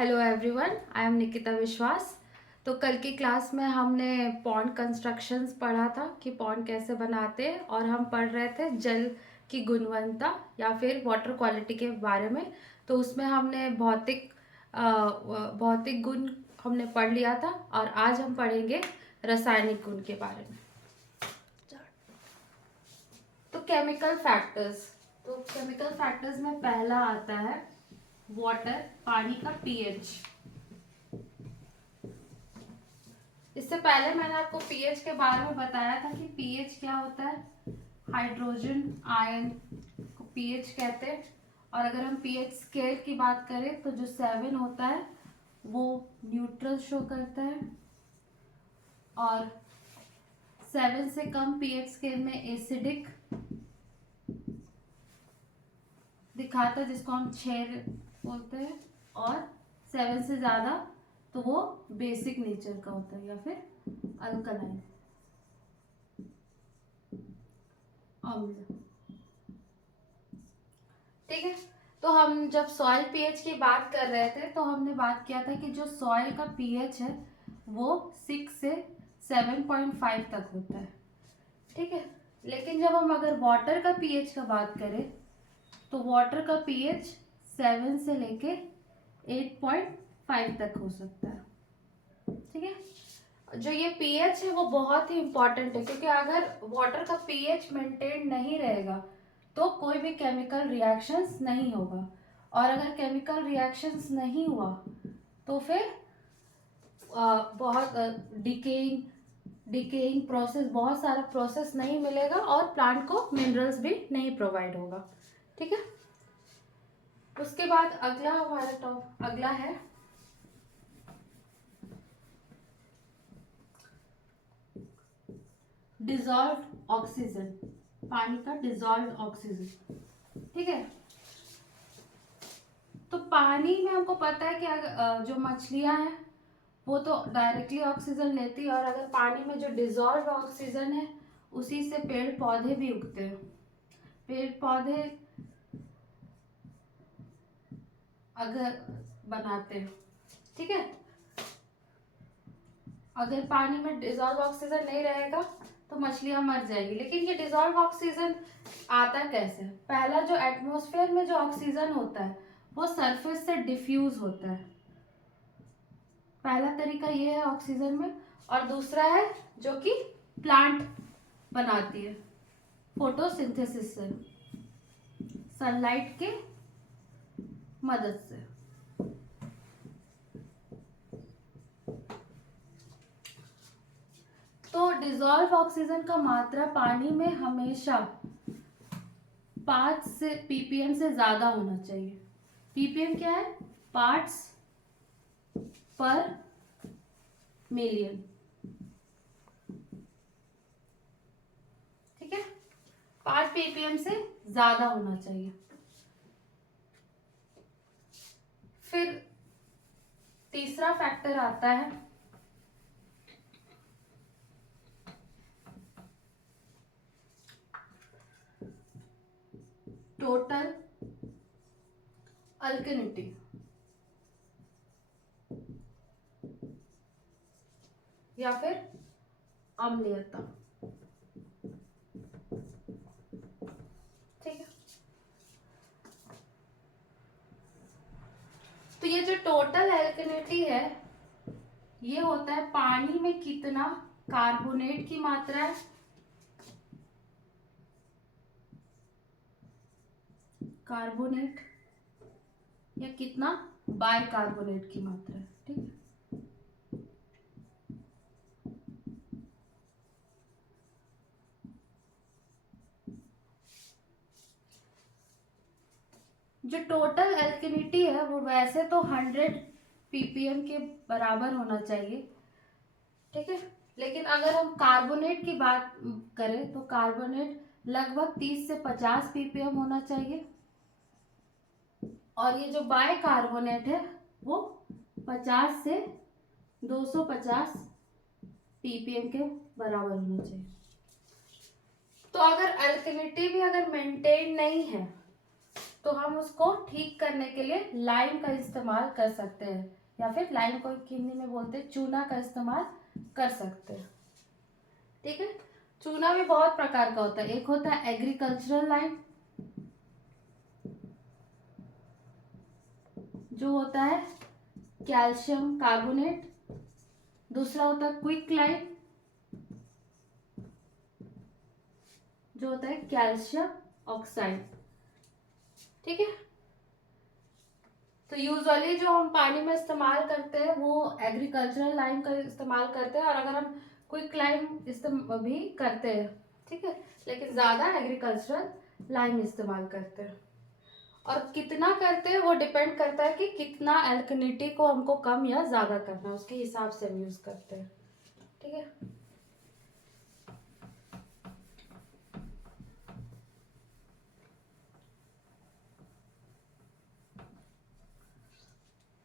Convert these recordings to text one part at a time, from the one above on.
Hello everyone, I am Nikita विश्वास। तो कल की क्लास में हमने पॉन्ड कंस्ट्रक्शंस पढ़ा था कि पॉन्ड कैसे बनाते हैं, और हम पढ़ रहे थे जल की गुणवत्ता या फिर वाटर क्वालिटी के बारे में। तो उसमें हमने भौतिक गुण हमने पढ़ लिया था, और आज हम पढ़ेंगे रासायनिक गुण के बारे में। तो केमिकल फैक्टर्स में पहला आता है वाटर, पानी का पीएच। इससे पहले मैंने आपको पीएच के बारे में बताया था कि पीएच क्या होता है। हाइड्रोजन आयन को पीएच कहते हैं। और अगर हम पीएच स्केल की बात करें तो जो 7 होता है वो न्यूट्रल शो करता है, और 7 से कम पीएच स्केल में एसिडिक दिखाता है, जिसको हम 6 बोलते हैं। और 7 से ज़्यादा तो वो बेसिक नेचर का होता है या फिर अल्कलाइन अम्ल। ठीक है। तो हम जब सॉइल पीएच की बात कर रहे थे तो हमने बात किया था कि जो सॉइल का पीएच है वो 6 से 7.5 तक होता है। ठीक है। लेकिन जब हम अगर वाटर का पीएच का बात करें तो वाटर का पीएच 7 से लेके 8.5 तक हो सकता है। ठीक है। जो ये पीएच है वो बहुत ही इंपॉर्टेंट है, क्योंकि अगर वाटर का पीएच मेंटेन नहीं रहेगा तो कोई भी केमिकल रिएक्शंस नहीं होगा, और अगर केमिकल रिएक्शंस नहीं हुआ तो फिर बहुत डिकेइंग प्रोसेस, बहुत सारा प्रोसेस नहीं मिलेगा, और प्लांट को मिनरल्स भी नहीं प्रोवाइड होगा। ठीक है। उसके बाद अगला है डिजॉल्व ऑक्सीजन, पानी का डिजॉल्व ऑक्सीजन। ठीक है। तो पानी में हमको पता है कि जो मछलियां हैं वो तो डायरेक्टली ऑक्सीजन लेती है, और अगर पानी में जो डिजॉल्व ऑक्सीजन है उसी से पेड़ पौधे भी उगते हैं। पेड़ पौधे अगर बनाते हैं। ठीक है। अगर पानी में डिजॉल्व ऑक्सीजन नहीं रहेगा तो मछलियां मर जाएगी। लेकिन ये डिजॉल्व ऑक्सीजन आता कैसे? पहला, जो एटमॉस्फेयर में जो ऑक्सीजन होता है वो सरफेस से डिफ्यूज होता है। पहला तरीका ये है ऑक्सीजन में। और दूसरा है जो कि प्लांट बनाती है फोटोसिंथेसिस से, सनलाइट के मदद से। तो डिजॉल्व ऑक्सीजन का मात्रा पानी में हमेशा 5 से ppm से ज्यादा होना चाहिए। ppm क्या है? पार्ट्स पर मिलियन। ठीक है। 5 ppm से ज्यादा होना चाहिए। फिर तीसरा फैक्टर आता है टोटल अल्कनिटी या फिर अम्लीयता। ठीक है। तो ये जो टोटल अल्कनिटी है ये होता है पानी में कितना कार्बोनेट की मात्रा है, कार्बोनेट, या कितना बाइकार्बोनेट की मात्रा है। ठीक है। जो टोटल एल्कनिटी है वो वैसे तो 100 ppm के बराबर होना चाहिए। ठीक है। लेकिन अगर हम कार्बोनेट की बात करें तो कार्बोनेट लगभग 30 से 50 ppm होना चाहिए, और ये जो बाइकार्बोनेट है वो 50 से 250 ppm के बराबर होना चाहिए। तो अगर अल्कनिटी भी अगर मेंटेन नहीं है तो हम उसको ठीक करने के लिए लाइम का इस्तेमाल कर सकते हैं, या फिर लाइम को हिंदी में बोलते हैं चूना का इस्तेमाल कर सकते हैं। ठीक है, चूना भी बहुत प्रकार का होता है। एक होता है एग्रीकल्चरल लाइम, जो होता है कैल्शियम कार्बोनेट। दूसरा होता है क्विक लाइम, जो होता है कैल्शियम ऑक्साइड। ठीक है, तो यूजुअली जो हम पानी में इस्तेमाल करते हैं वो एग्रीकल्चरल लाइम का इस्तेमाल करते हैं, और अगर हम क्विक लाइम भी करते हैं, ठीक है, लेकिन ज़्यादा एग्रीकल्चरल लाइम इस्तेमाल करते हैं। और कितना करते हैं वो डिपेंड करता है कि कितना एल्कनिटी को हमको कम या ज़्यादा करना है, उसके हिसाब से हम यूज़ करते हैं। ठीक है,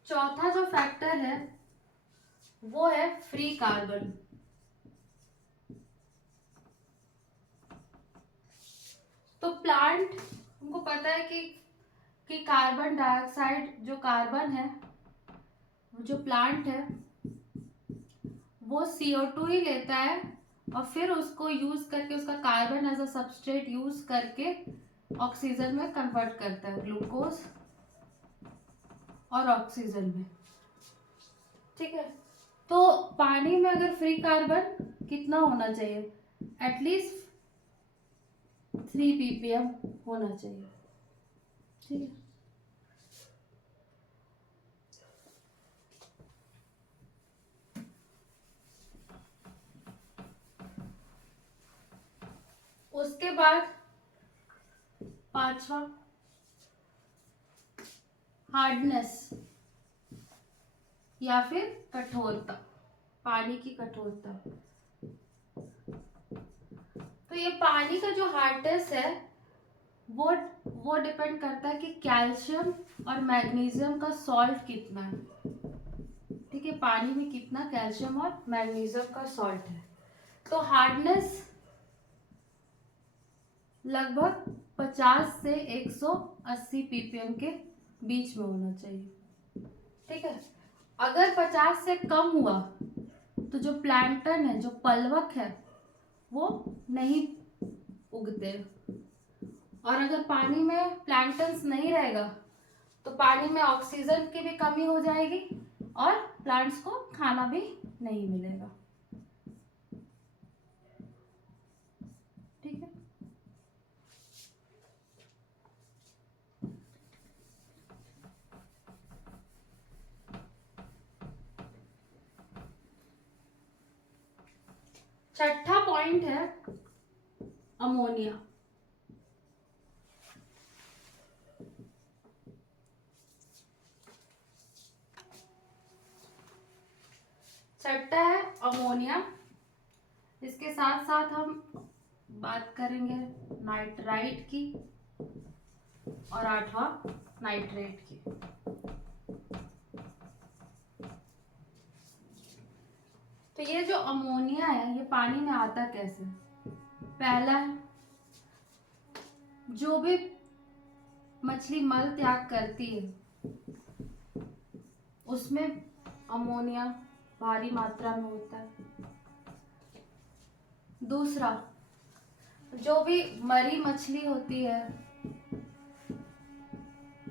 चौथा जो फैक्टर है वो है फ्री कार्बन। तो प्लांट, हमको पता है कि कार्बन डाइऑक्साइड, जो कार्बन है, जो प्लांट है वो CO2 ही लेता है, और फिर उसको यूज करके, उसका carbon as a substrate use करके ऑक्सीजन में कन्वर्ट करता है, ग्लूकोज और ऑक्सीजन में। ठीक है, तो पानी में अगर फ्री कार्बन कितना होना चाहिए, एटलीस्ट 3 ppm होना चाहिए। ठीक है, उसके बाद पांचवा हार्डनेस या फिर कठोरता, पानी की कठोरता। तो ये पानी का जो हार्डनेस है वो डिपेंड करता है कि कैल्शियम और मैग्नीशियम का सॉल्ट कितना है। ठीक है, पानी में कितना कैल्शियम और मैग्नीशियम का सॉल्ट है। तो हार्डनेस लगभग 50 से 180 ppm के बीच में होना चाहिए। ठीक है, अगर 50 से कम हुआ तो जो प्लैंटन है, जो पलवक है, वो नहीं उगते। और अगर पानी में प्लैंटन्स नहीं रहेगा तो पानी में ऑक्सीजन की भी कमी हो जाएगी और प्लांट्स को खाना भी नहीं मिलेगा। ठीक है, छठा पॉइंट है अमोनिया। छठा है अमोनिया। इसके साथ साथ हम बात करेंगे नाइट्राइट की और आठवां नाइट्रेट की। तो ये जो अमोनिया है ये पानी में आता कैसे? पहला, जो भी मछली मल त्याग करती है उसमें अमोनिया भारी मात्रा में होता है। दूसरा, जो भी मरी मछली होती है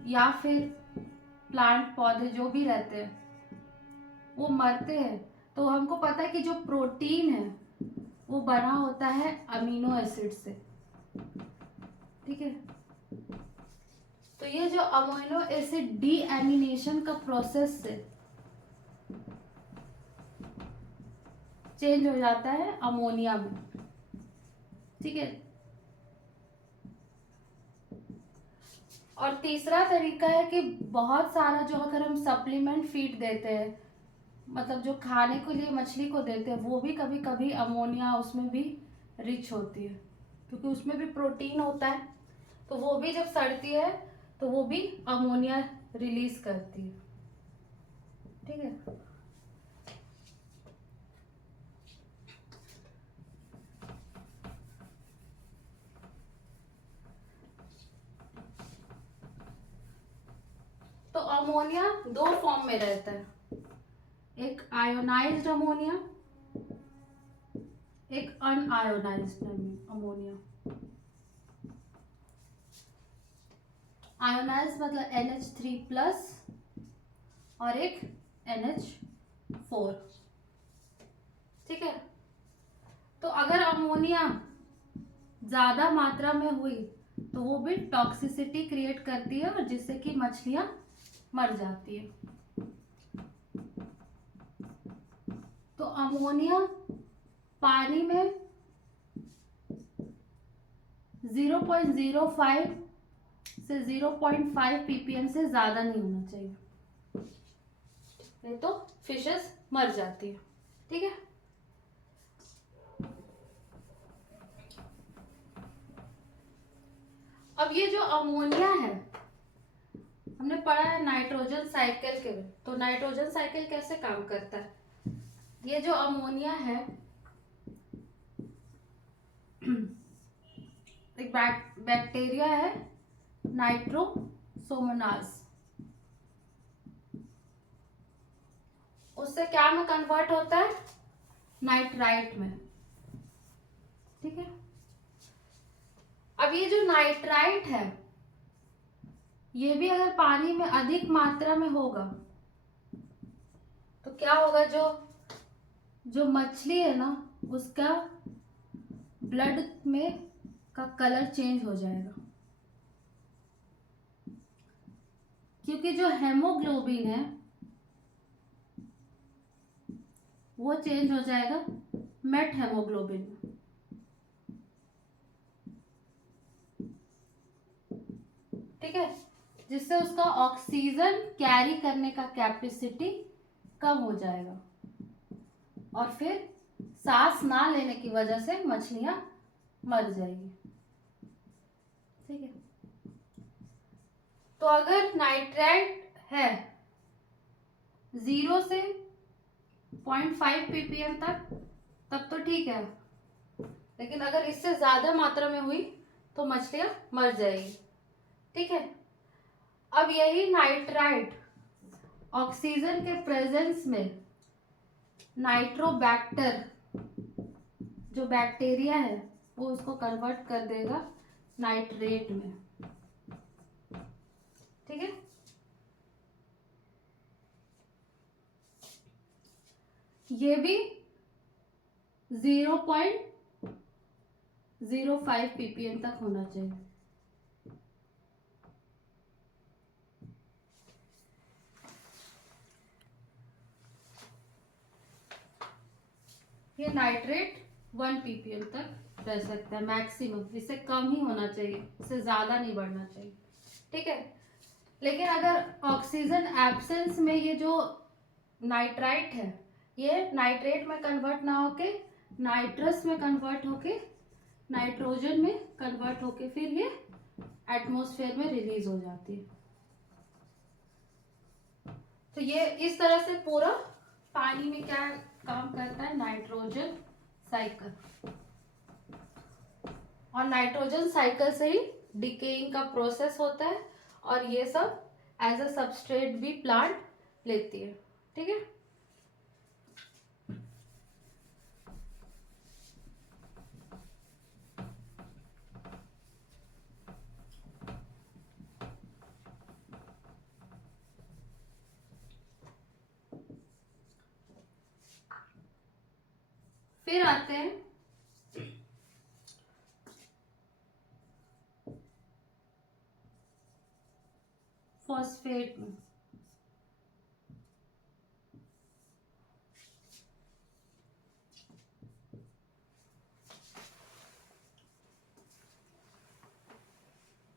या फिर प्लांट पौधे जो भी रहते हैं वो मरते हैं, तो हमको पता है कि जो प्रोटीन है वो बना होता है अमीनो एसिड से। ठीक है, तो ये जो अमीनो एसिड डीएमिनेशन का प्रोसेस से चेंज हो जाता है अमोनिया में। ठीक है, और तीसरा तरीका है कि बहुत सारा जो अगर हम सप्लीमेंट फीड देते हैं, मतलब जो खाने के लिए मछली को देते हैं, वो भी कभी कभी अमोनिया उसमें भी रिच होती है, क्योंकि उसमें भी प्रोटीन होता है, तो वो भी जब सड़ती है तो वो भी अमोनिया रिलीज करती है। ठीक है, फॉर्म में रहता है, एक आयोनाइज्ड अमोनिया, एक अनआयोनाइज्ड अमोनिया। आयोनाइज्ड मतलब NH3+ और एक NH4। ठीक है, तो अगर अमोनिया ज्यादा मात्रा में हुई तो वो भी टॉक्सिसिटी क्रिएट करती है और जिससे कि मछलियां मर जाती है। तो अमोनिया पानी में 0.05 से 0.5 ppm से ज्यादा नहीं होना चाहिए, नहीं तो फिशेस मर जाती है। ठीक है, अब ये जो अमोनिया है हमने पढ़ा है नाइट्रोजन साइकिल के में, तो नाइट्रोजन साइकिल कैसे काम करता है। ये जो अमोनिया है एक बैक्टीरिया है नाइट्रोसोमोनास, उससे क्या में कन्वर्ट होता है, नाइट्राइट में। ठीक है, अब ये जो नाइट्राइट है ये भी अगर पानी में अधिक मात्रा में होगा तो क्या होगा, जो मछली है ना उसका ब्लड में का कलर चेंज हो जाएगा, क्योंकि जो हेमोग्लोबिन है वो चेंज हो जाएगा मेट हेमोग्लोबिन में। ठीक है, जिससे उसका ऑक्सीजन कैरी करने का कैपेसिटी कम हो जाएगा और फिर सांस ना लेने की वजह से मछलियां मर जाएगी। ठीक है, तो अगर नाइट्राइट है 0 से 0.5 ppm तक तब तो ठीक है, लेकिन अगर इससे ज्यादा मात्रा में हुई तो मछलियां मर जाएगी। ठीक है, अब यही नाइट्राइट ऑक्सीजन के प्रेजेंस में नाइट्रोबैक्टर जो बैक्टीरिया है वो उसको कन्वर्ट कर देगा नाइट्रेट में। ठीक है, ये भी 0.05 ppm तक होना चाहिए। ये नाइट्रेट 1 ppm तक रह सकता है मैक्सिमम, इससे कम ही होना चाहिए, इससे ज्यादा नहीं बढ़ना चाहिए। ठीक है, लेकिन अगर ऑक्सीजन एब्सेंस में ये जो नाइट्राइट है ये नाइट्रेट में कन्वर्ट ना होके नाइट्रस में कन्वर्ट होके नाइट्रोजन में कन्वर्ट होके फिर ये एटमॉस्फेयर में रिलीज हो जाती है। तो ये इस तरह से पूरा पानी में क्या काम करता है, नाइट्रोजन साइकिल, और नाइट्रोजन साइकिल से ही डिकेइंग का प्रोसेस होता है और ये सब एज अ सबस्ट्रेट भी प्लांट लेती है। ठीक है, फिर आते हैं फॉस्फेट में।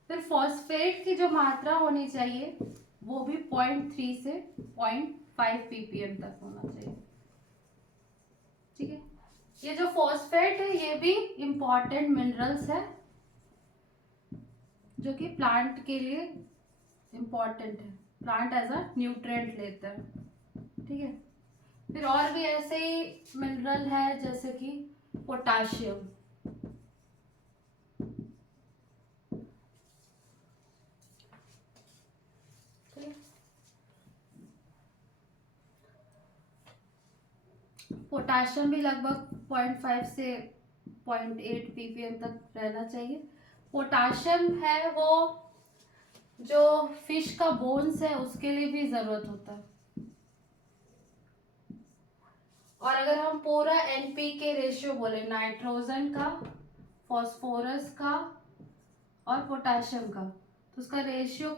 फिर फॉस्फेट की जो मात्रा होनी चाहिए वो भी 0.3 से 0.5 ppm तक होना चाहिए। ठीक है, ये जो फॉस्फेट है ये भी इंपॉर्टेंट मिनरल्स है जो कि प्लांट के लिए इंपॉर्टेंट है, प्लांट एज अ न्यूट्रिएंट लेता है। ठीक है, फिर और भी ऐसे ही मिनरल है जैसे कि पोटाशियम। पोटाशियम भी लगभग 0.5 से 0.8 ppm तक रहना चाहिए। पोटाशियम है वो जो फिश का बोन्स है उसके लिए भी जरूरत होता है। और अगर हम पूरा NPK रेशियो बोले, नाइट्रोजन का, फॉस्फोरस का और पोटाशियम का, तो उसका रेशियो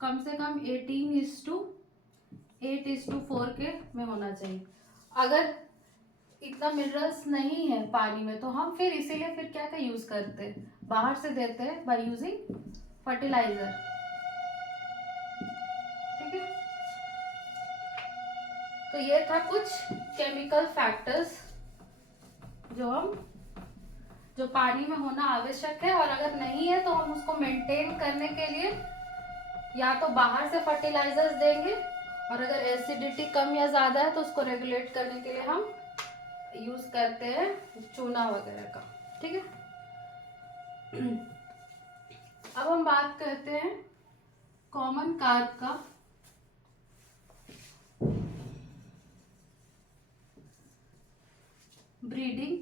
कम से कम 18:8:4 के में होना चाहिए। अगर इतना मिनरल्स नहीं है पानी में तो हम फिर इसीलिए फिर क्या यूज करते हैं, बाहर से देते हैं बाय यूजिंग फर्टिलाइजर। ठीक है, तो ये था कुछ केमिकल फैक्टर्स जो पानी में होना आवश्यक है, और अगर नहीं है तो हम उसको मेंटेन करने के लिए या तो बाहर से फर्टिलाइजर्स देंगे, और अगर एसिडिटी कम या ज्यादा है तो उसको रेगुलेट करने के लिए हम यूज करते हैं चूना वगैरह का। ठीक है, अब हम बात करते हैं कॉमन कार्ब का। ब्रीडिंग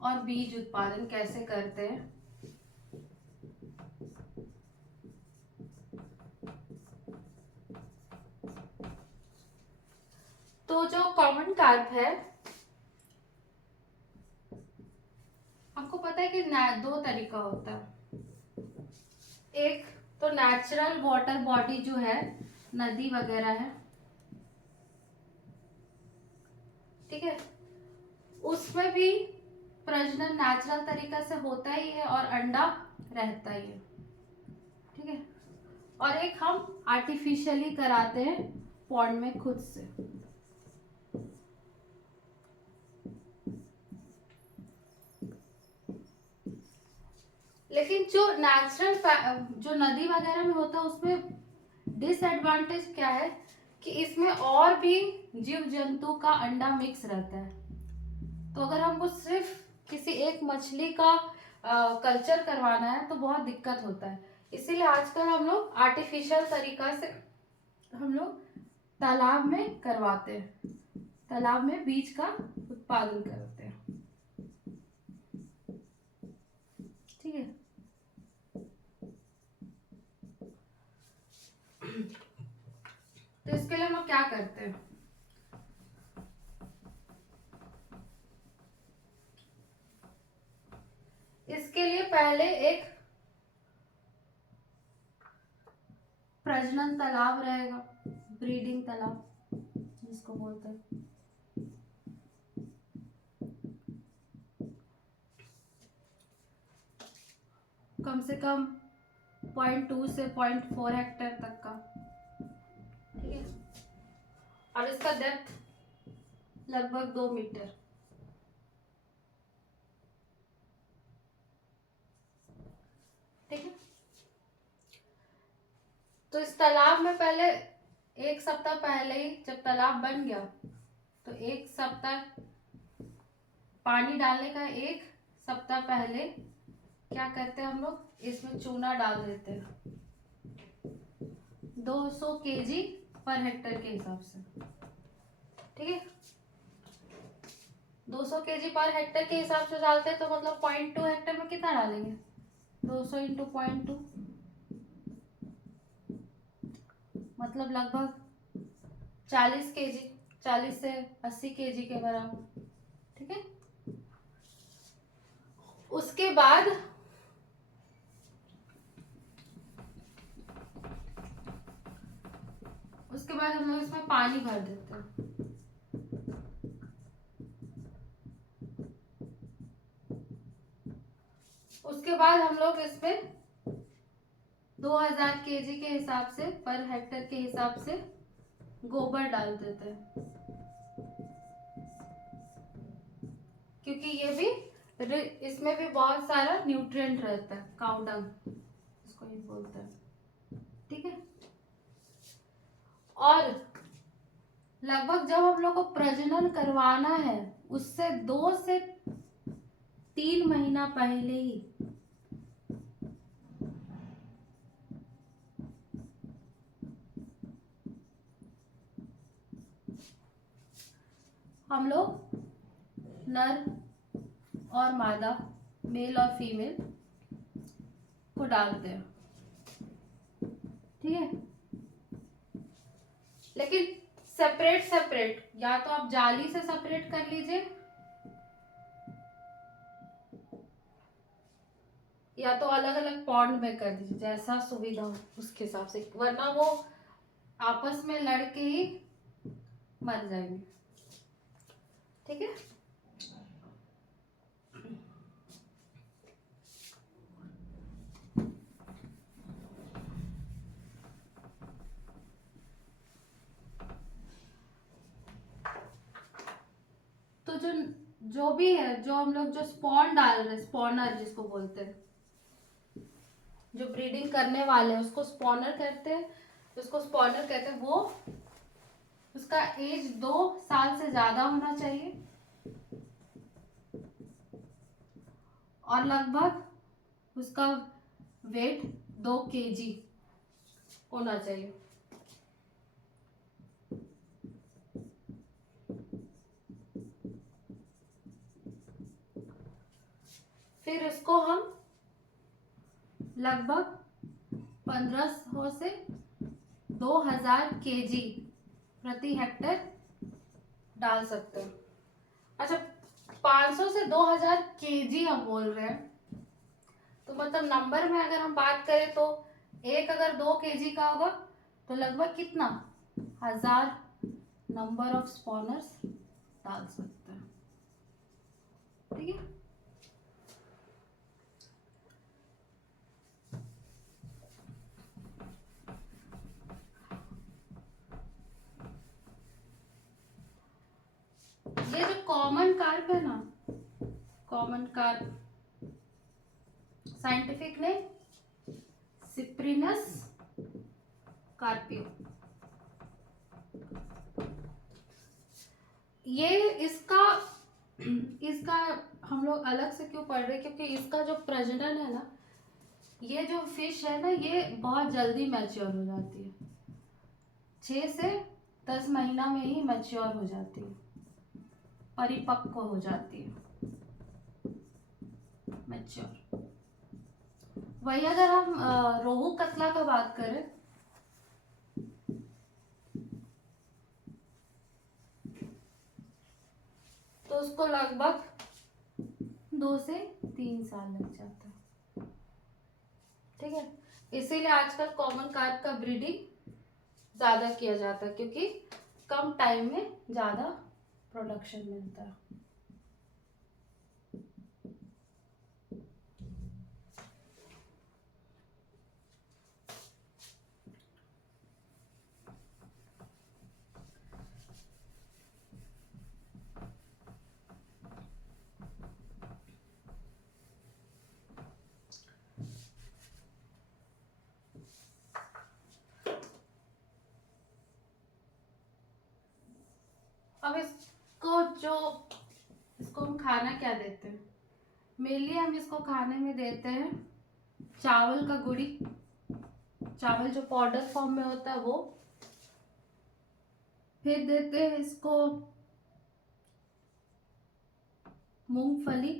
और बीज उत्पादन कैसे करते हैं। तो जो कॉमन कार्ब है, आपको पता है कि दो तरीका होता है। एक तो नेचुरल वाटर बॉडी जो है, नदी वगैरह है, ठीक है, उसमें भी प्रजनन नेचुरल तरीका से होता ही है और अंडा रहता ही है। ठीक है, और एक हम आर्टिफिशियली कराते हैं पॉन्ड में खुद से। लेकिन जो नेचुरल जो नदी वगैरह में होता है उसमें डिसएडवांटेज क्या है कि इसमें और भी जीव जंतु का अंडा मिक्स रहता है। तो अगर हमको सिर्फ किसी एक मछली का कल्चर करवाना है तो बहुत दिक्कत होता है। इसीलिए आजकल हम लोग आर्टिफिशियल तरीका से हम लोग तालाब में करवाते हैं, तालाब में बीज का उत्पादन करते हैं। ठीक है, तो इसके लिए हम लोग क्या करते हैं, इसके लिए पहले एक प्रजनन तालाब रहेगा, ब्रीडिंग तालाब जिसको बोलते हैं। कम से कम 0.2 से 0.4 हेक्टेयर तक का। ठीक है, और इसका डेप्थ लगभग 2 मीटर। ठीक है, तो इस तालाब में पहले 1 सप्ताह पहले ही, जब तालाब बन गया तो 1 सप्ताह पानी डालने का 1 सप्ताह पहले क्या करते हैं हम लोग, इसमें चूना डाल देते हैं 200 kg पर हेक्टेयर के हिसाब से। ठीक है, 200 kg पर हेक्टेयर के हिसाब से डालते हैं तो मतलब 0.2 हेक्टेयर में कितना डालेंगे, 200 इंटू 0.2 मतलब लगभग 40 kg, 40 से 80 kg के बराबर। ठीक है, उसके बाद हम लोग इसमें पानी भर देते हैं। उसके बाद हम लोग इसमें 2000 kg के हिसाब से, पर हेक्टेयर के हिसाब से गोबर डाल देते हैं, क्योंकि ये भी इसमें भी बहुत सारा न्यूट्रिएंट रहता है, काउ डंग इसको ही बोलते हैं। ठीक है, और लगभग जब हम लोग को प्रजनन करवाना है उससे 2 से 3 महीना पहले ही हम लोग नर और मादा, मेल और फीमेल को डालते हैं, ठीक है। लेकिन सेपरेट सेपरेट, या तो आप जाली से सेपरेट कर लीजिए या तो अलग अलग पॉन्ड में कर दीजिए, जैसा सुविधा हो उसके हिसाब से, वरना वो आपस में लड़के ही मर जाएंगे, ठीक है। तो जो भी है, जो हम लोग जो स्पॉन डाल रहे हैं, स्पॉनर जिसको बोलते हैं, जो ब्रीडिंग करने वाले हैं उसको स्पॉनर कहते हैं, उसको स्पॉनर कहते हैं। वो उसका एज 2 साल से ज्यादा होना चाहिए और लगभग उसका वेट 2 kg होना चाहिए। फिर इसको हम लगभग 1500 से 2000 kg प्रति हेक्टेयर डाल सकते हैं। अच्छा, 500 से 2000 kg हम बोल रहे हैं, तो मतलब नंबर में अगर हम बात करें तो एक अगर 2 kg का होगा तो लगभग कितना 1000 नंबर ऑफ स्पॉनर्स डाल सकते हैं, ठीक है। ये जो कॉमन कार्प है ना, common carp scientific name cyprinus carpio. ये इसका हम लोग अलग से क्यों पढ़ रहे हैं, क्योंकि इसका जो प्रजनन है ना, ये जो फिश है ना, ये बहुत जल्दी मैच्योर हो जाती है, 6 से 10 महीना में ही मैच्योर हो जाती है, परिपक्व हो जाती है, मैच्योर। वही अगर हम रोहू कतला का बात करें तो उसको लगभग 2 से 3 साल लग जाता है, ठीक है। इसीलिए आजकल कॉमन कार्प का ब्रीडिंग ज्यादा किया जाता है, क्योंकि कम टाइम में ज्यादा प्रोडक्शन मिलता है। अब इसको हम खाना क्या देते हैं, मेनली हम इसको खाने में देते हैं चावल का गुड़ी, चावल जो पाउडर फॉर्म में होता है वो, फिर देते हैं इसको मूंगफली,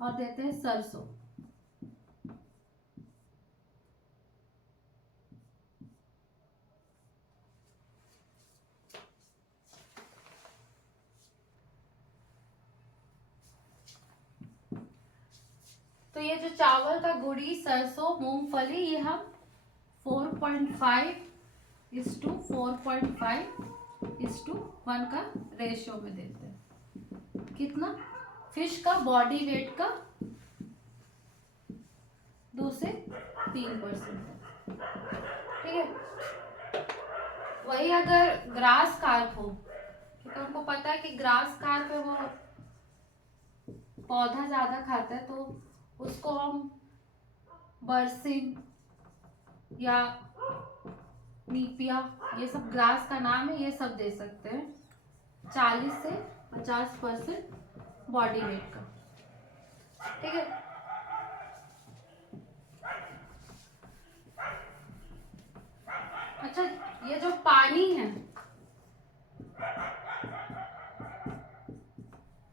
और देते हैं सरसों। तो ये जो चावल का गुड़ी, सरसों, मूंगफली, ये हम 4.5:4.5:1 का रेशियो में देते हैं। कितना? फिश का बॉडी वेट का 2 से 3%, ठीक है। वही अगर ग्रास कार्प हो, क्योंकि हमको पता है कि ग्रास कार्प है वो पौधा ज्यादा खाता है, तो उसको हम बरसिम या नीपिया, ये सब ग्रास का नाम है, ये सब दे सकते हैं 40 से 50% बॉडी वेट का, ठीक है। अच्छा, पानी है,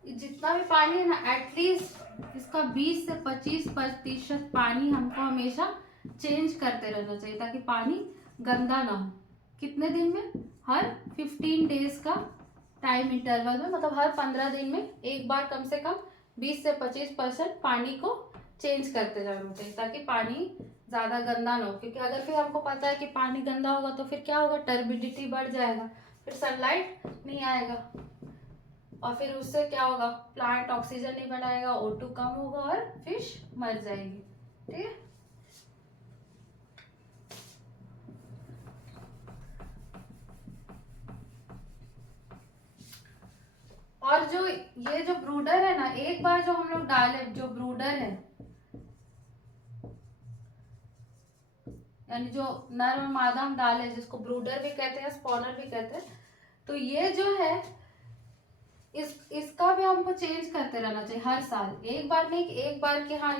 जितना भी पानी है ना, एटलीस्ट इसका 20 से 25% पानी हमको हमेशा चेंज करते रहना चाहिए, ताकि पानी गंदा ना हो। कितने दिन में? हर 15 डेज का टाइम इंटरवल में, मतलब हर 15 दिन में एक बार कम से कम 20 से 25% पानी को चेंज करते रहना चाहिए, ताकि पानी ज़्यादा गंदा ना हो। क्योंकि अगर फिर हमको पता है कि पानी गंदा होगा तो फिर क्या होगा, टर्बिडिटी बढ़ जाएगा, फिर सनलाइट नहीं आएगा, और फिर उससे क्या होगा, प्लांट ऑक्सीजन नहीं बनाएगा, O2 कम होगा और फिश मर जाएगी। ठीक है। और जो ये जो ब्रूडर है ना, एक बार जो हम लोग डाले, जो ब्रूडर है यानी जो नर और मादा हम डाले, जिसको ब्रूडर भी कहते हैं, स्पॉनर भी कहते हैं, तो ये जो है इसका भी हमको चेंज करते रहना चाहिए हर साल। एक बार नहीं, एक बार कि हाँ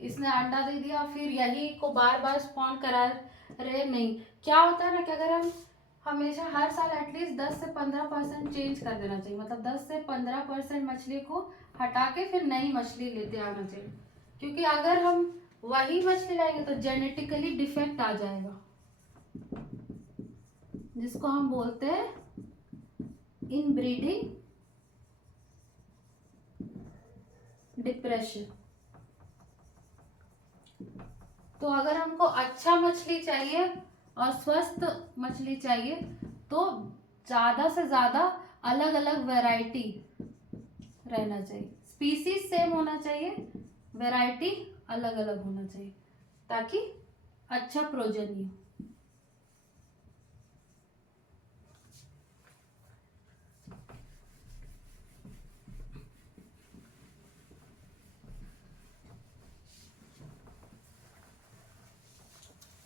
इसने अंडा दे दिया फिर यही को बार बार स्पॉन करा रहे, नहीं। क्या होता है ना कि अगर हम हमेशा हर साल एटलीस्ट 10 से 15% चेंज कर देना चाहिए, मतलब 10 से 15% मछली को हटा के फिर नई मछली लेते आना चाहिए। क्योंकि अगर हम वही मछली लाएंगे तो जेनेटिकली डिफेक्ट आ जाएगा, जिसको हम बोलते हैं इनब्रीडिंग डिप्रेशन। तो अगर हमको अच्छा मछली चाहिए और स्वस्थ मछली चाहिए तो ज़्यादा से ज़्यादा अलग अलग वैरायटी रहना चाहिए। स्पीसीज सेम होना चाहिए, वैरायटी अलग अलग होना चाहिए, ताकि अच्छा प्रोजनी हो।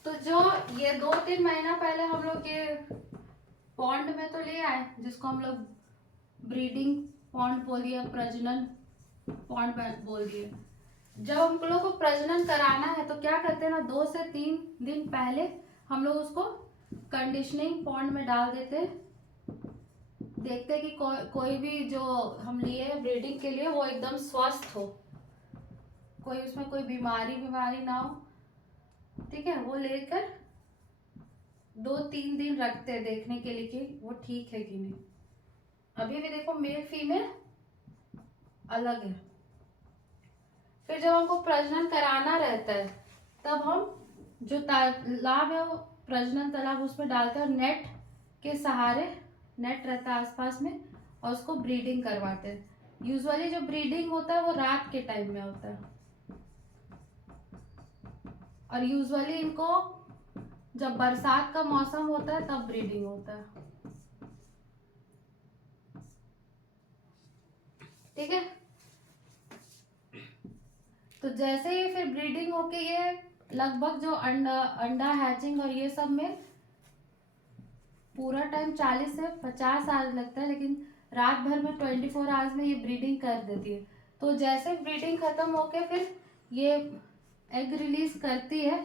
तो जो ये 2-3 महीना पहले हम लोग ये पॉन्ड में तो ले आए, जिसको हम लोग ब्रीडिंग पॉन्ड बोलिए, प्रजनन पॉन्ड बोल दिए। जब हम लोग को प्रजनन कराना है तो क्या करते हैं ना, 2 से 3 दिन पहले हम लोग उसको कंडीशनिंग पॉन्ड में डाल देते, देखते कि कोई भी जो हम लिए ब्रीडिंग के लिए वो एकदम स्वस्थ हो, कोई उसमें कोई बीमारी ना हो। ठीक है, वो लेकर 2-3 दिन रखते हैं देखने के लिए कि वो ठीक है कि नहीं। अभी भी देखो मेल फीमेल अलग है। फिर जब हमको प्रजनन कराना रहता है तब हम जो तालाब है वो प्रजनन तालाब उसमें डालते हैं, और नेट के सहारे, नेट रहता है आसपास में, और उसको ब्रीडिंग करवाते हैं। यूजुअली जो ब्रीडिंग होता है वो रात के टाइम में होता है, और यूजुअली इनको जब बरसात का मौसम होता है तब ब्रीडिंग होता है। ठीक है। तो जैसे ही फिर ब्रीडिंग होके ये लगभग जो अंडा हैचिंग और ये सब में पूरा टाइम 40 से 50 आवर्स लगता है, लेकिन रात भर में 24 आवर्स में ये ब्रीडिंग कर देती है। तो जैसे ब्रीडिंग खत्म होके फिर ये एग रिलीज करती है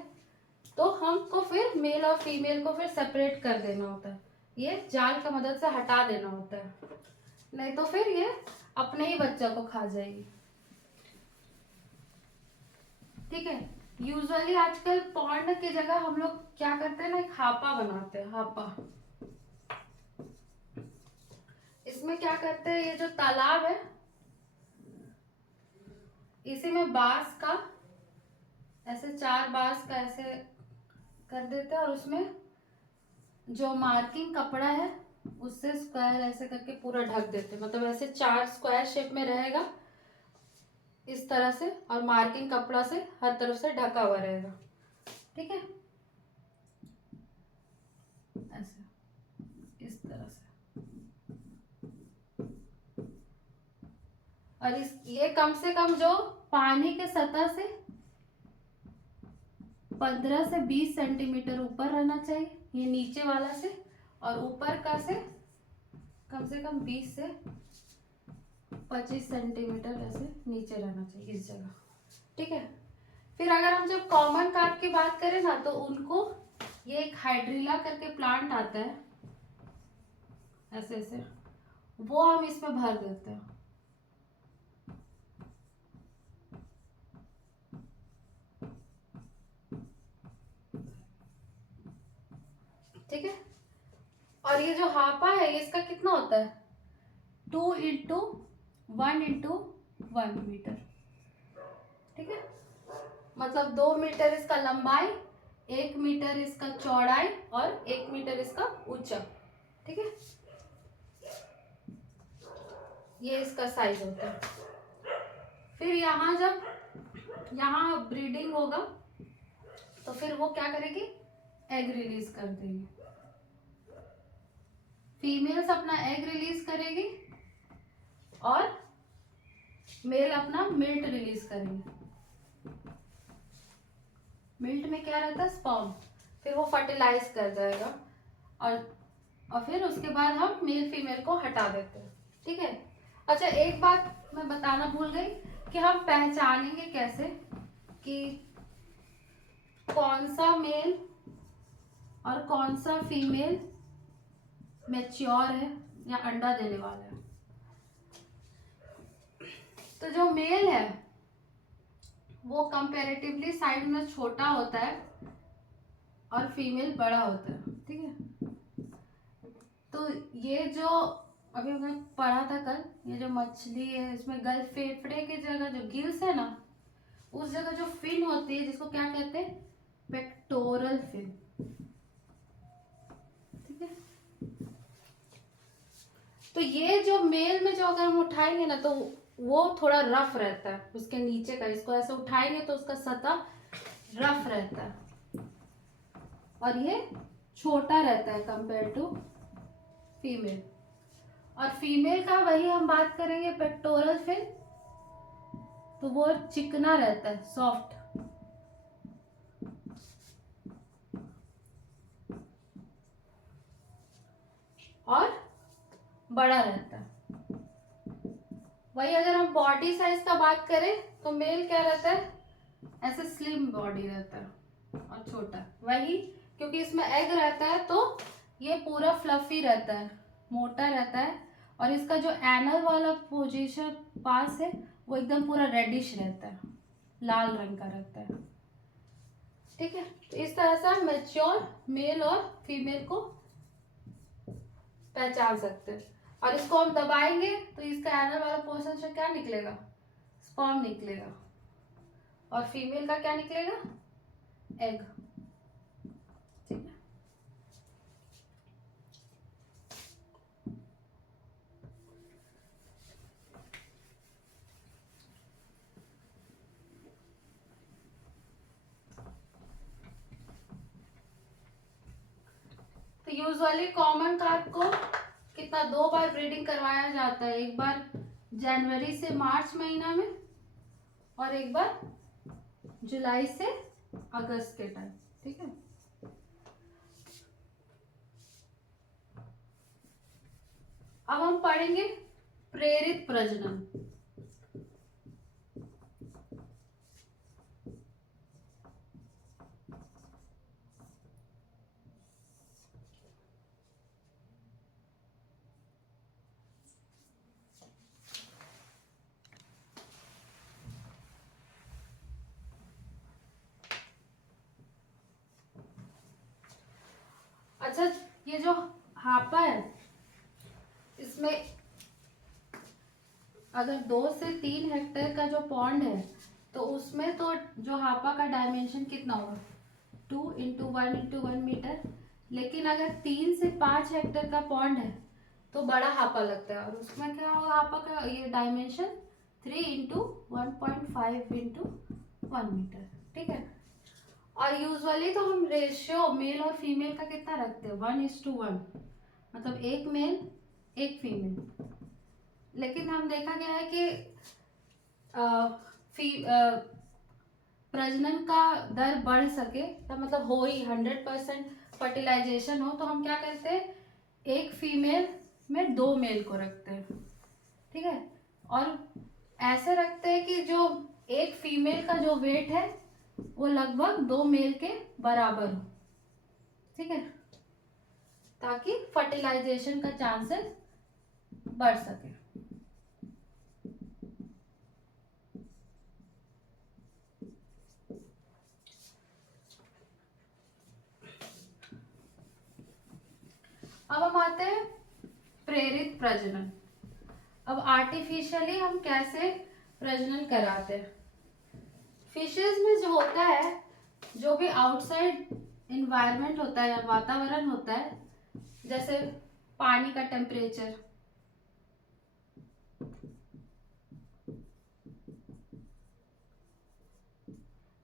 तो हमको फिर मेल और फीमेल को फिर सेपरेट कर देना होता है, ये जाल का मदद से हटा देना होता है, नहीं तो फिर ये अपने ही बच्चा को खा जाएगी। ठीक है। यूजुअली आजकल पॉन्ड की जगह हम लोग क्या करते हैं ना, एक हापा बनाते हैं, हापा। इसमें क्या करते हैं, ये जो तालाब है इसी में बांस का ऐसे 4 बांस का ऐसे कर देते हैं, और उसमें जो मार्किंग कपड़ा है उससे स्क्वायर ऐसे करके पूरा ढक देते हैं, मतलब ऐसे 4 स्क्वायर शेप में रहेगा इस तरह से, और मार्किंग कपड़ा से हर तरफ से ढका हुआ रहेगा। ठीक है, ऐसे इस तरह से। और ये कम से कम जो पानी के सतह से 15 से 20 सेंटीमीटर ऊपर रहना चाहिए, ये नीचे वाला से, और ऊपर का से कम 20 से 25 सेंटीमीटर ऐसे नीचे रहना चाहिए इस जगह। ठीक है। फिर अगर हम जब कॉमन कार्प की बात करें ना, तो उनको ये एक हाइड्रिला करके प्लांट आता है, ऐसे ऐसे, वो हम इसमें भर देते हैं। ठीक है, और ये जो हापा है इसका कितना होता है, 2 × 1 × 1 मीटर। ठीक है, मतलब 2 मीटर इसका लंबाई, 1 मीटर इसका चौड़ाई और 1 मीटर इसका ऊंचा। ठीक है, ये इसका साइज होता है। फिर यहाँ जब यहाँ ब्रीडिंग होगा तो फिर वो क्या करेगी, एग रिलीज कर देगी। फीमेल्स अपना एग रिलीज करेगी और मेल अपना मिल्ट रिलीज करेंगे। मिल्ट में क्या रहता है, स्पर्म, फिर वो फर्टिलाइज कर जाएगा और फिर उसके बाद हम मेल फीमेल को हटा देते हैं। ठीक है, अच्छा एक बात मैं बताना भूल गई कि हम पहचानेंगे कैसे कि कौन सा मेल और कौन सा फीमेल मैच्योर है या अंडा देने वाला है। तो जो मेल है वो कंपैरेटिवली साइज में छोटा होता है और फीमेल बड़ा होता है। ठीक है, तो ये जो अभी मैं पढ़ा था कल, ये जो मछली है इसमें गल फेफड़े की जगह जो गिल्स है ना, उस जगह जो फिन होती है जिसको क्या कहते हैं, पेक्टोरल फिन। ठीक है, तो ये जो मेल में जो अगर हम उठाएंगे ना तो वो थोड़ा रफ रहता है, उसके नीचे का, इसको ऐसे उठाएंगे तो उसका सतह रफ रहता है और ये छोटा रहता है कंपेयर टू फीमेल। और फीमेल का वही हम बात करेंगे पेक्टोरल फिन, तो वो चिकना रहता है, सॉफ्ट। और बड़ा रहता है। वही अगर हम बॉडी साइज का बात करें तो मेल क्या रहता है, ऐसे स्लिम बॉडी रहता है और छोटा। वही क्योंकि इसमें एग रहता है तो ये पूरा फ्लफी रहता है, मोटा रहता है और इसका जो एनल वाला पोजीशन पास है वो एकदम पूरा रेडिश रहता है, लाल रंग का रहता है। ठीक है, तो इस तरह से हम मैच्योर मेल और फीमेल को पहचान सकते हैं। और इसको हम दबाएंगे तो इसका एनल वाला पोर्शन से क्या निकलेगा, स्पर्म निकलेगा और फीमेल का क्या निकलेगा, एग। ठीक है, तो यूजुअली कॉमन कार्प को कितना 2 बार ब्रीडिंग करवाया जाता है, एक बार जनवरी से मार्च महीना में और एक बार जुलाई से अगस्त के टाइम। ठीक है, अब हम पढ़ेंगे प्रेरित प्रजनन। अच्छा, ये जो हापा है इसमें अगर 2 से 3 हेक्टेयर का जो पॉन्ड है तो उसमें तो जो हापा का डायमेंशन कितना होगा, 2 × 1 × 1 मीटर। लेकिन अगर 3 से 5 हेक्टेयर का पॉन्ड है तो बड़ा हापा लगता है और उसमें क्या होगा, हापा का ये डायमेंशन 3 × 1.5 × 1 मीटर। ठीक है, और यूजुअली तो हम रेशियो मेल और फीमेल का कितना रखते हैं, 1:1, मतलब 1 मेल 1 फीमेल। लेकिन हम देखा गया है कि प्रजनन का दर बढ़ सके, तो मतलब हो ही 100% फर्टिलाइजेशन हो, तो हम क्या करते हैं, 1 फीमेल में 2 मेल को रखते हैं। ठीक है, और ऐसे रखते हैं कि जो 1 फीमेल का जो वेट है वो लगभग 2 मेल के बराबर हो। ठीक है, ताकि फर्टिलाइजेशन का चांसेस बढ़ सके। अब हम आते हैं प्रेरित प्रजनन। अब आर्टिफिशियली हम कैसे प्रजनन कराते हैं। फिशेज में जो होता है, जो भी आउटसाइड इन्वायरमेंट होता है या वातावरण होता है, जैसे पानी का टेम्परेचर,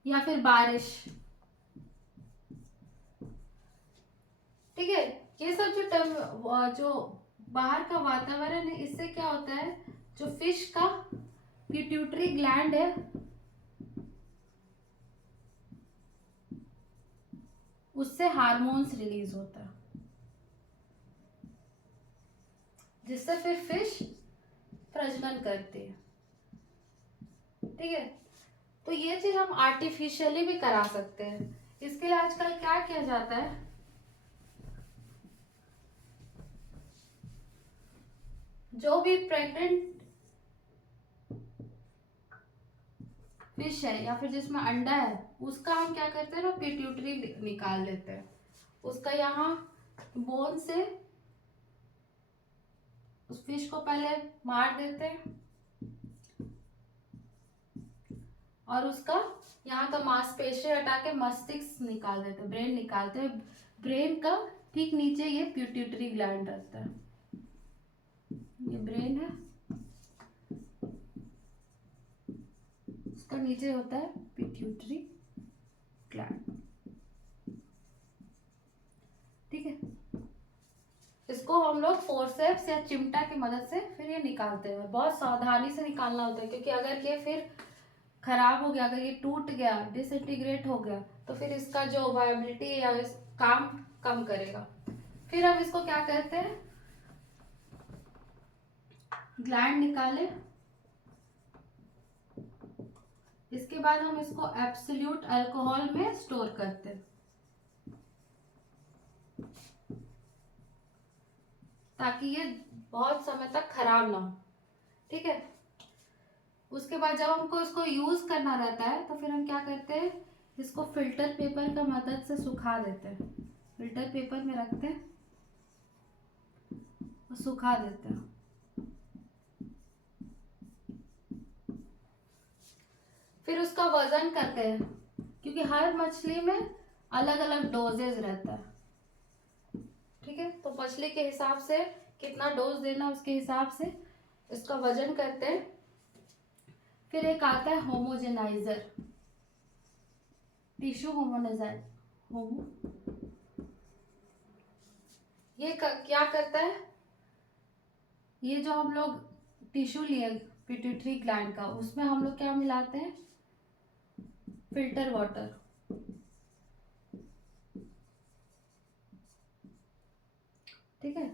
या फिर बारिश, ठीक है, ये सब जो बाहर का वातावरण है, इससे क्या होता है, जो फिश का पिट्यूटरी ग्लैंड है उससे हार्मोन्स रिलीज होता है, जिससे फिर फिश प्रजनन करती है। ठीक है, तो ये चीज हम आर्टिफिशियली भी करा सकते हैं। इसके लिए आजकल क्या किया जाता है, जो भी प्रेग्नेंट फिश है या फिर जिसमें अंडा है, उसका हम क्या करते हैं ना, पिट्यूटरी निकाल लेते हैं। उसका यहाँ बोन से उस फिश को पहले मार देते हैं और उसका यहाँ का मांसपेशी हटा के मस्तिष्क निकाल देते हैं, ब्रेन निकालते हैं। ब्रेन का ठीक नीचे ये पिट्यूटरी ग्लैंड रहता है, ये ब्रेन है, उसका नीचे होता है पिट्यूटरी ग्लैंड। ठीक है, इसको हम लोग फोर्सेप्स या चिमटा की मदद से फिर ये निकालते हैं। बहुत सावधानी से निकालना होता है, क्योंकि अगर ये फिर खराब हो गया, अगर ये टूट गया, डिसइंटीग्रेट हो गया, तो फिर इसका जो वायबिलिटी या इस काम कम करेगा। फिर हम इसको क्या करते हैं, ग्लैंड निकाले, इसके बाद हम इसको एब्सोल्यूट अल्कोहल में स्टोर करते हैं ताकि ये बहुत समय तक खराब ना हो। ठीक है, उसके बाद जब हमको इसको यूज करना रहता है तो फिर हम क्या करते हैं, इसको फिल्टर पेपर का मदद से सुखा देते हैं। फिल्टर पेपर में रखते हैं और सुखा देते हैं। फिर उसका वजन करते हैं, क्योंकि हर मछली में अलग अलग डोजेज रहता है। ठीक है, तो मछली के हिसाब से कितना डोज देना, उसके हिसाब से इसका वजन करते हैं। फिर एक आता है होमोजेनाइजर, टिश्यू होमोजेनाइजर, ये क्या करता है, ये जो हम लोग टिश्यू लिए पिट्यूटरी ग्लैंड का, उसमें हम लोग क्या मिलाते हैं, फिल्टर वाटर। ठीक है,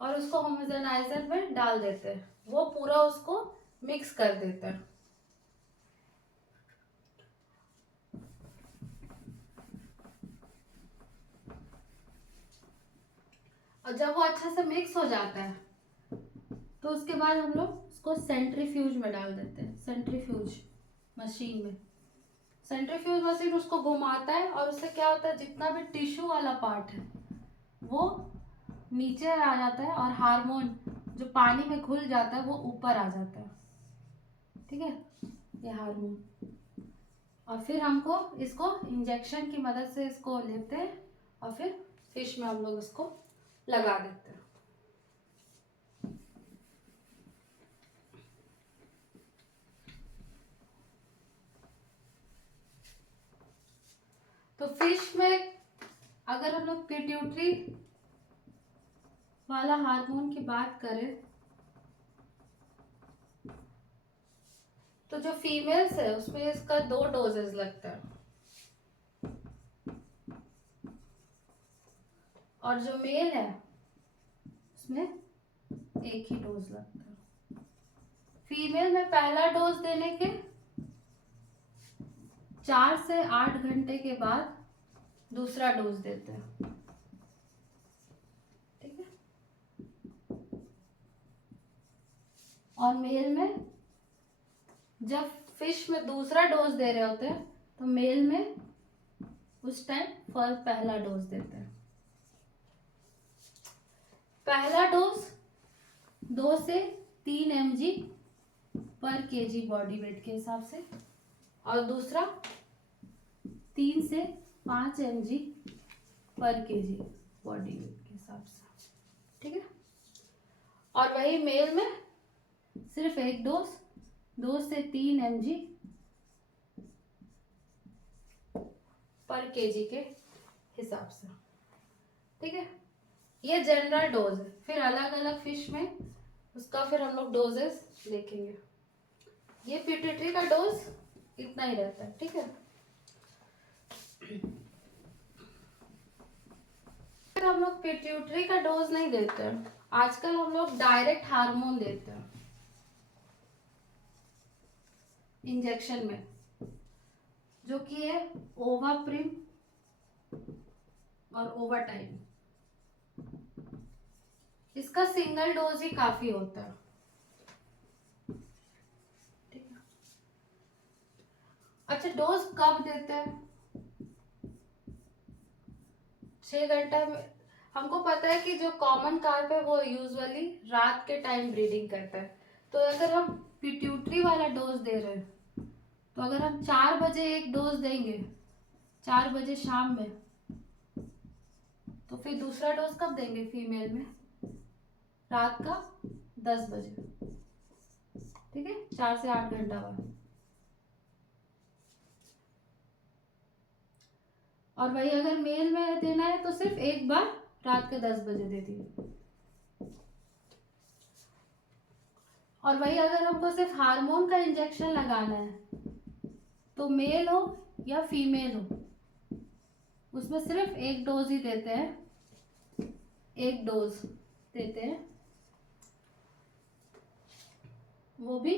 और उसको होमोजेनाइजर में डाल देते हैं, वो पूरा उसको मिक्स कर देते हैं। और जब वो अच्छे से मिक्स हो जाता है तो उसके बाद हम लोग उसको सेंट्रीफ्यूज में डाल देते हैं, सेंट्रीफ्यूज मशीन में। सेंट्रीफ्यूज मशीन उसको घुमाता है और उससे क्या होता है, जितना भी टिश्यू वाला पार्ट है वो नीचे आ जाता है और हार्मोन जो पानी में घुल जाता है वो ऊपर आ जाता है। ठीक है, ये हार्मोन, और फिर हमको इसको इंजेक्शन की मदद से इसको लेते हैं और फिर फिश में हम लोग इसको लगा देते हैं। तो फिश में अगर हम लोग पिट्यूटरी वाला हार्मोन की बात करें तो जो फीमेल्स है उसमें इसका 2 डोजेस लगता है और जो मेल है उसमें एक ही डोज लगता है। फीमेल में पहला डोज देने के 4 से 8 घंटे के बाद दूसरा डोज देते हैं। और मेल में जब फिश में दूसरा डोज दे रहे होते हैं तो मेल में उस टाइम पहला डोज देते हैं। पहला डोज 2 से 3 mg पर केजी बॉडी वेट के हिसाब से, और दूसरा 3 से 5 mg पर केजी बॉडी वेट के हिसाब से, ठीक है। और वही मेल में सिर्फ एक डोज 2 से 3 mg पर केजी के हिसाब से, ठीक है। ये जनरल डोज है। फिर अलग अलग फिश में उसका फिर हम लोग डोजेस देखेंगे। ये पिट्यूटरी का डोज इतना ही रहता है, ठीक है। फिर हम लोग पिट्यूटरी का डोज नहीं देते हैं, आजकल हम लोग डायरेक्ट हार्मोन देते हैं इंजेक्शन में, जो कि है ओवाप्रिम और ओवाटाइन। इसका सिंगल डोज ही काफी होता है, ठीक है। अच्छा, डोज कब देते हैं? 6 घंटा में। हमको पता है कि जो कॉमन कार्प है वो यूजुअली रात के टाइम ब्रीडिंग करता है, तो अगर हम पिट्यूटरी वाला डोज दे रहे हैं तो अगर हम 4 बजे एक डोज देंगे, 4 बजे शाम में, तो फिर दूसरा डोज कब देंगे फीमेल में? रात का 10 बजे, ठीक है, 4 से 8 घंटा बाद। और वही अगर मेल में देना है तो सिर्फ एक बार रात के 10 बजे दे दिए। और वही अगर हमको सिर्फ हार्मोन का इंजेक्शन लगाना है तो मेल हो या फीमेल हो, उसमें सिर्फ एक डोज ही देते हैं, एक डोज देते हैं, वो भी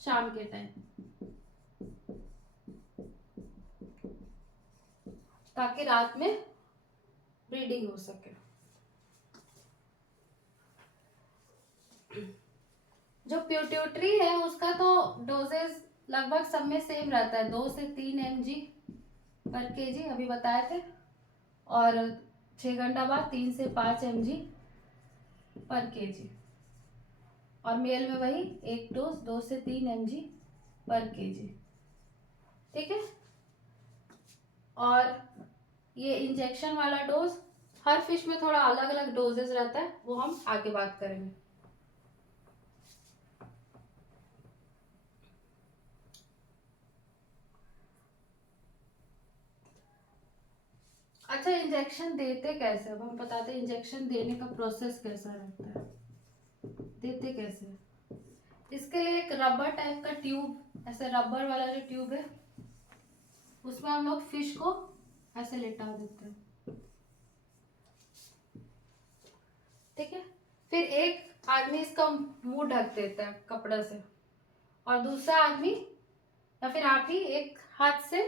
शाम के टाइम, ताकि रात में ब्रीडिंग हो सके। जो पिट्यूटरी है उसका तो डोजेस लगभग सब में सेम रहता है, 2 से 3 mg पर केजी अभी बताए थे, और 6 घंटा बाद 3 से 5 mg पर केजी। और मेल में वही एक डोज 2 से 3 mg पर केजी, ठीक है। और ये इंजेक्शन वाला डोज हर फिश में थोड़ा अलग अलग डोजेस रहता है, वो हम आगे बात करेंगे। अच्छा, इंजेक्शन देते कैसे? अब हम बताते हैं इंजेक्शन देने का प्रोसेस कैसा रहता है, देते कैसे। इसके लिए एक रबर टाइप का ट्यूब, ऐसे रबर वाला जो ट्यूब है उसमें हम लोग फिश को ऐसे लेटा देते हैं, ठीक है। फिर एक आदमी इसका मुंह ढक देता है कपड़ा से, और दूसरा आदमी या फिर आप ही एक हाथ से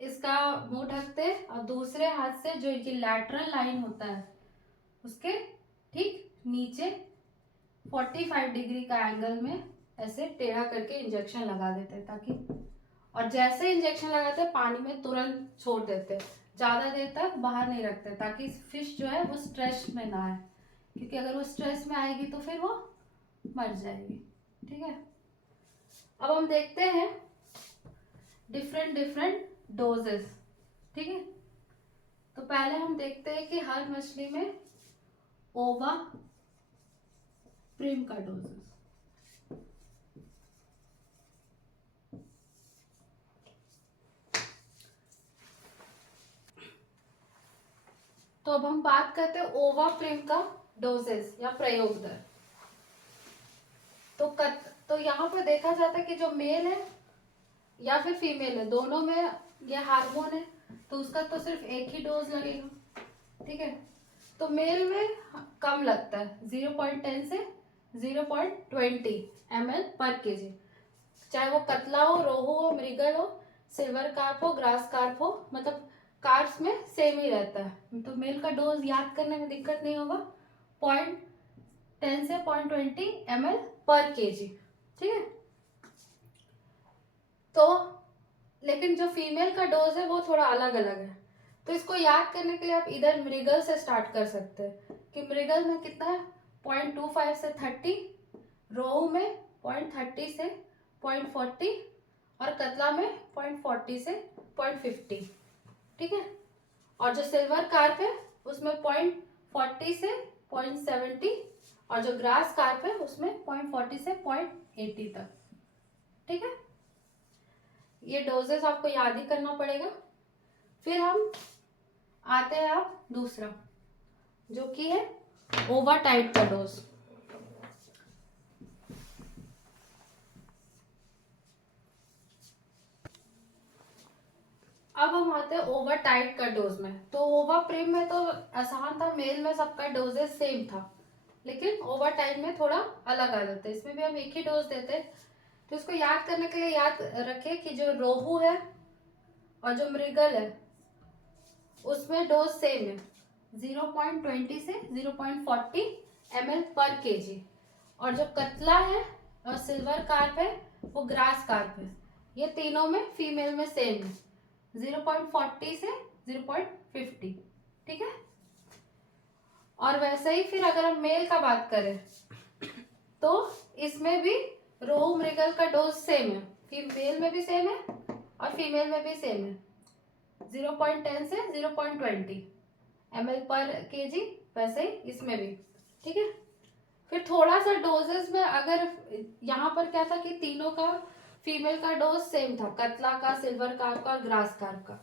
इसका मुंह ढकते हैं, और दूसरे हाथ से जो ये लैटरल लाइन होता है उसके ठीक नीचे 45 डिग्री का एंगल में ऐसे टेढ़ा करके इंजेक्शन लगा देते हैं, ताकि, और जैसे इंजेक्शन लगाते हैं पानी में तुरंत छोड़ देते हैं, ज़्यादा देर तक बाहर नहीं रखते, ताकि फिश जो है वो स्ट्रेस में ना आए, क्योंकि अगर वो स्ट्रेस में आएगी तो फिर वो मर जाएगी, ठीक है। अब हम देखते हैं डिफरेंट डोजेस, ठीक है। तो पहले हम देखते हैं कि हर मछली में ओवा प्रिम का डोजेस। तो अब हम बात करते हैं ओवा प्रिम का डोजेस या प्रयोग दर। तो यहाँ पर देखा जाता है कि जो मेल है या फिर फीमेल है, दोनों में ये हार्मोन है, तो उसका तो सिर्फ एक ही डोज लगेगा, ठीक है। तो मेल में कम लगता है, 0.10 से 0.20 ml पर केजी, चाहे वो कतला हो, रोहू हो, मृगल हो, सिल्वर कार्प हो, ग्रास कार्प हो, मतलब कार्प्स में सेम ही रहता है। तो मेल का डोज याद करने में दिक्कत नहीं होगा, 10 से 0.20 ml पर केजी, ठीक है। तो लेकिन जो फीमेल का डोज है वो थोड़ा अलग अलग है, तो इसको याद करने के लिए आप इधर मृगल से स्टार्ट कर सकते हैं कि मृगल में कितना है 0.25 से 30, रोहू में 0.30 से 0.40 और कतला में 0.40 से 0.50, ठीक है। और जो सिल्वर कार्प है उसमें 0.40 से 0.70 और जो ग्रास कार्प है उसमें 0.40 से 0.80 तक, ठीक है। ये डोजेस आपको याद ही करना पड़ेगा। फिर हम आते हैं आप दूसरा जो कि है ओवाटाइड का डोज। अब हम आते हैं ओवाटाइड का डोज में। तो ओवाप्रेम में तो आसान था, मेल में सबका डोजेस सेम था, लेकिन ओवाटाइड में थोड़ा अलग आ जाता है। इसमें भी हम एक ही डोज देते हैं। तो इसको याद करने के लिए याद रखें कि जो रोहू है और जो मृगल है उसमें डोज सेम है, 0.20 से 0.40 ml पर केजी। और जो कतला है और सिल्वर कार्प है वो ग्रास कार्प है, ये तीनों में फीमेल में सेम है, 0.40 से 0.50, ठीक है। और वैसे ही फिर अगर हम मेल का बात करें तो इसमें भी रोहू मृगल का डोज सेम है, मेल में भी सेम है और फीमेल में भी सेम है, 0.10 से 0.20 ml पर केजी, वैसे ही इसमें भी, ठीक है। फिर थोड़ा सा डोजेस में अगर यहाँ पर क्या था कि तीनों का फीमेल का डोज सेम था, कतला का, सिल्वर कार्प का और ग्रास कार्प का।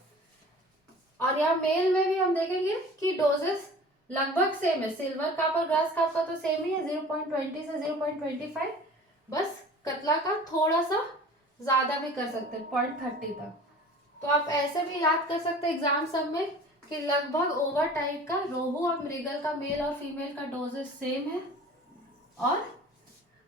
और यहाँ मेल में भी हम देखेंगे कि डोजेस लगभग सेम है, सिल्वर कार्प और ग्रास कार्प का तो सेम ही है, 0.20 से 0.25, बस कतला का थोड़ा सा ज्यादा भी कर सकते हैं 0.30 तक। तो आप ऐसे भी याद कर सकते हैं एग्जाम सब में कि लगभग ओवर टाइप का रोहू और मृगल का मेल और फीमेल का डोजेस सेम है, और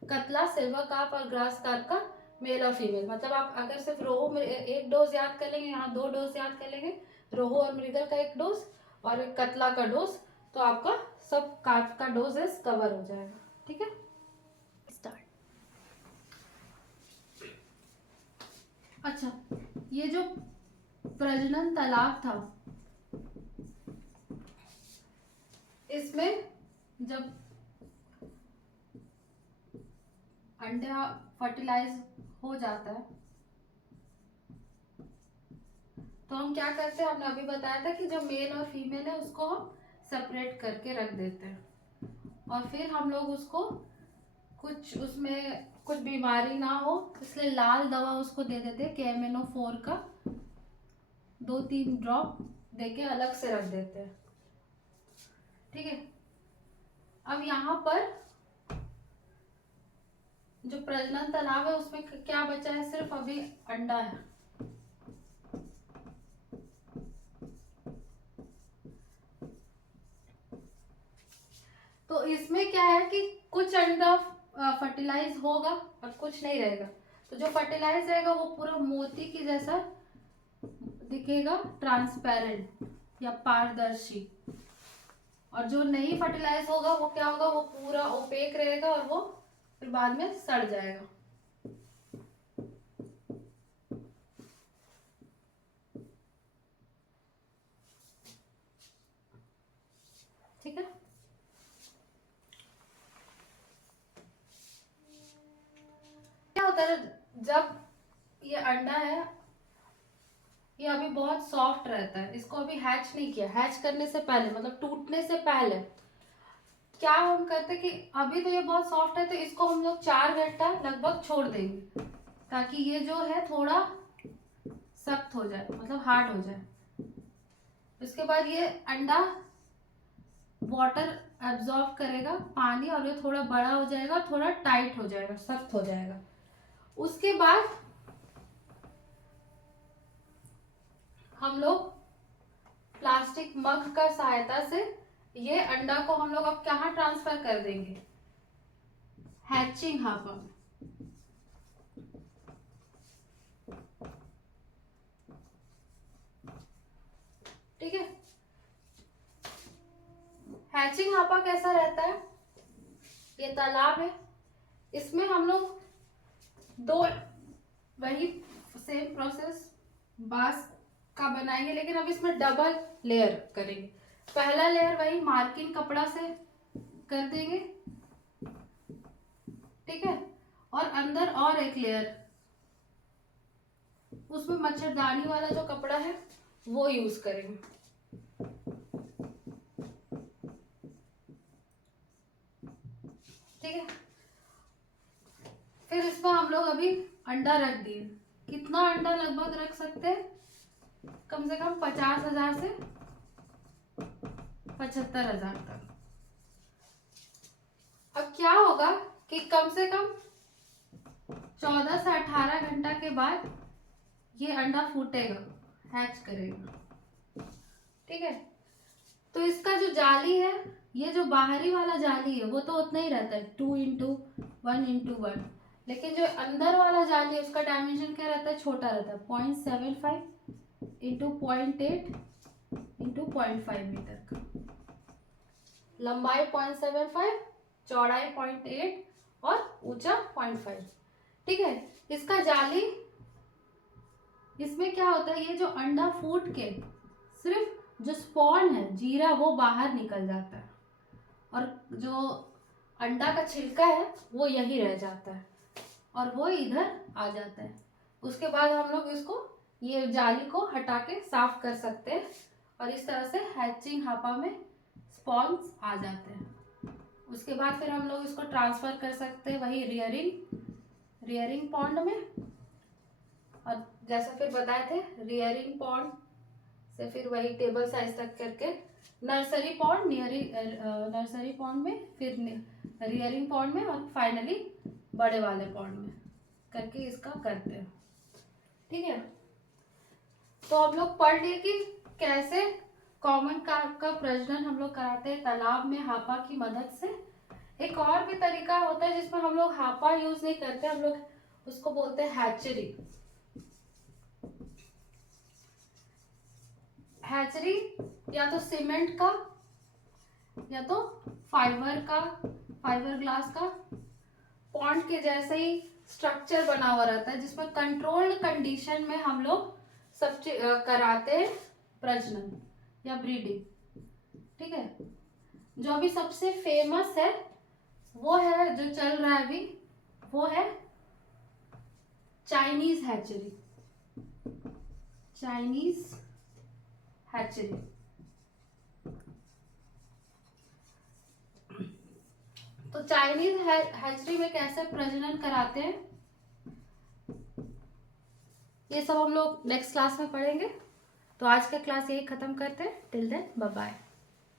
कतला, सिल्वर कार्प और ग्रास कार्प का मेल और फीमेल। मतलब आप अगर सिर्फ रोहू में एक डोज याद कर लेंगे, यहाँ 2 डोज याद कर लेंगे, रोहू और मृगल का 1 डोज और एक कतला का डोज, तो आपका सब कार्प का डोजेस कवर हो जाएगा, ठीक है। स्टार्ट। अच्छा, ये जो प्रजनन तालाब था इसमें जब अंडा फर्टिलाइज हो जाता है तो हम क्या करते हैं, हमने अभी बताया था कि जो मेल और फीमेल है उसको हम सेपरेट करके रख देते हैं, और फिर हम लोग उसको कुछ उसमें कुछ बीमारी ना हो इसलिए लाल दवा उसको दे देते हैं, KMNO4 का 2-3 ड्रॉप देके अलग से रख देते हैं, ठीक है। अब यहाँ पर जो प्रजनन तालाब है उसमें क्या बचा है, सिर्फ अभी अंडा है। तो इसमें क्या है कि कुछ अंडा फर्टिलाइज होगा और कुछ नहीं रहेगा। तो जो फर्टिलाइज रहेगा वो पूरा मोती की जैसा दिखेगा, ट्रांसपेरेंट या पारदर्शी, और जो नहीं फर्टिलाइज होगा वो क्या होगा, वो पूरा ओपेक रहेगा और वो फिर बाद में सड़ जाएगा। ठीक है। क्या होता है जब ये अंडा है, ये अभी बहुत सॉफ्ट रहता है, इसको अभी हैच नहीं किया, हैच करने से पहले मतलब टूटने से पहले क्या हम करते कि अभी तो ये बहुत सॉफ्ट है तो इसको हम लोग 4 घंटा लगभग छोड़ देंगे ताकि ये जो है थोड़ा सख्त हो जाए, मतलब हार्ड हो जाए। उसके बाद ये अंडा वाटर एब्जॉर्ब करेगा, पानी, और ये थोड़ा बड़ा हो जाएगा, थोड़ा टाइट हो जाएगा, सख्त हो जाएगा। उसके बाद हम लोग प्लास्टिक मग का सहायता से ये अंडा को हम लोग अब कहाँ ट्रांसफर कर देंगे, हैचिंग हापा में, ठीक है। हैचिंग हापा कैसा रहता है, ये तालाब है, इसमें हम लोग दो वही सेम प्रोसेस बांस का बनाएंगे, लेकिन अब इसमें डबल लेयर करेंगे। पहला लेयर वही मार्किंग कपड़ा से कर देंगे, ठीक है, और अंदर और एक लेयर उसमें मच्छरदानी वाला जो कपड़ा है वो यूज करेंगे। ठीक है, फिर इसमें हम लोग अभी अंडा रख दिए। कितना अंडा लगभग रख सकते हैं? कम से कम 50,000 से 75,000 तक। अब क्या होगा कि कम से कम 14 से 18 घंटा के बाद ये अंडा फूटेगा, हैच करेगा। ठीक है, तो इसका जो जाली है, ये जो बाहरी वाला जाली है वो तो उतना ही रहता है 2x1x1, लेकिन जो अंदर वाला जाली है उसका डायमेंशन क्या रहता है? छोटा रहता है, 0.75 इंटू 0.8 इंटू 0.5 मीटर का। लंबाई 0.75, चौड़ाई 0.8 और ऊंचा 0.5। ठीक है, इसका जाली, इसमें क्या होता है, ये जो अंडा फूट के सिर्फ जो स्पॉन है, जीरा, वो बाहर निकल जाता है और जो अंडा का छिलका है वो यही रह जाता है और वो इधर आ जाता है। उसके बाद हम लोग इसको, ये जाली को हटा के साफ कर सकते हैं और इस तरह से हैचिंग हापा में स्पॉन्स आ जाते हैं। उसके बाद फिर हम लोग इसको ट्रांसफर कर सकते हैं वही रियरिंग पॉन्ड में, और जैसा फिर बताए थे रियरिंग पॉन्ड से फिर वही टेबल साइज तक करके नर्सरी पॉन्ड में, फिर रियरिंग पॉन्ड में और फाइनली बड़े वाले पॉन्ड में करके इसका करते हैं। ठीक है, तो हम लोग पढ़ लिए कि कैसे कॉमन कार्प का प्रजनन हम लोग कराते हैं तालाब में हापा की मदद से। एक और भी तरीका होता है जिसमें हम लोग हापा यूज नहीं करते, हम लोग उसको बोलते हैं हैचरी। हैचरी या तो सीमेंट का या तो फाइबर ग्लास का पॉन्ड के जैसे ही स्ट्रक्चर बना हुआ रहता है, जिसमें कंट्रोल्ड कंडीशन में हम लोग सब कराते हैं प्रजनन या ब्रीडिंग। ठीक है, जो अभी सबसे फेमस है वो है, जो चल रहा है अभी, वो है चाइनीज हैचरी। तो चाइनीज हैचरी में कैसे प्रजनन कराते हैं ये सब हम लोग नेक्स्ट क्लास में पढ़ेंगे। तो आज का क्लास यही खत्म करते हैं। Till then bye bye.